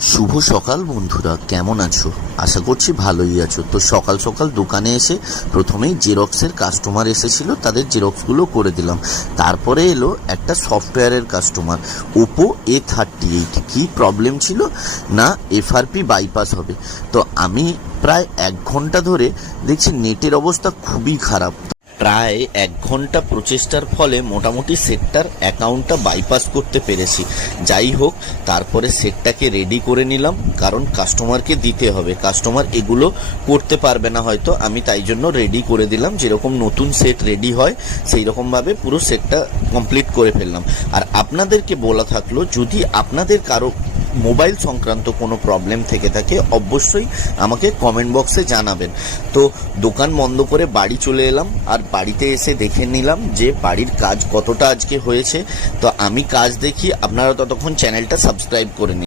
শুভ সকাল বন্ধুরা, কেমন আছো? আশা করছি ভালোই আছো। তো সকাল সকাল দোকানে এসে প্রথমেই জেরক্সের কাস্টমার এসেছিল, তাদের জেরক্সগুলো করে দিলাম। তারপরে এলো একটা সফটওয়্যারের কাস্টমার, ওপো A38। কী প্রবলেম ছিল না, এফআরপি বাইপাস হবে। তো আমি প্রায় 1 ঘন্টা ধরে দেখছি নেটের অবস্থা খুবই খারাপ। প্রায় 1 ঘন্টা প্রচেষ্টার ফলে মোটামুটি সেটটার অ্যাকাউন্টটা বাইপাস করতে পেরেছি। যাই হোক, তারপরে সেটটাকে রেডি করে নিলাম, কারণ কাস্টমারকে দিতে হবে। কাস্টমার এগুলো করতে পারবে না হয়তো, আমি তাই জন্য রেডি করে দিলাম। যেরকম নতুন সেট রেডি হয় সেই রকমভাবে পুরো সেটটা কমপ্লিট করে ফেললাম। আর আপনাদেরকে বলা থাকলো, যদি আপনাদের কারো মোবাইল সংক্রান্ত কোনো প্রবলেম থেকে থাকে অবশ্যই আমাকে কমেন্ট বক্সে জানাবেন। তো দোকান বন্ধ করে বাড়ি চলে এলাম, আর বাড়িতে এসে দেখে নিলাম যে বাড়ির কাজ কতটা আজকে হয়েছে। তো আমি কাজ দেখি, আপনারা ততক্ষণ চ্যানেলটা সাবস্ক্রাইব করে নিন।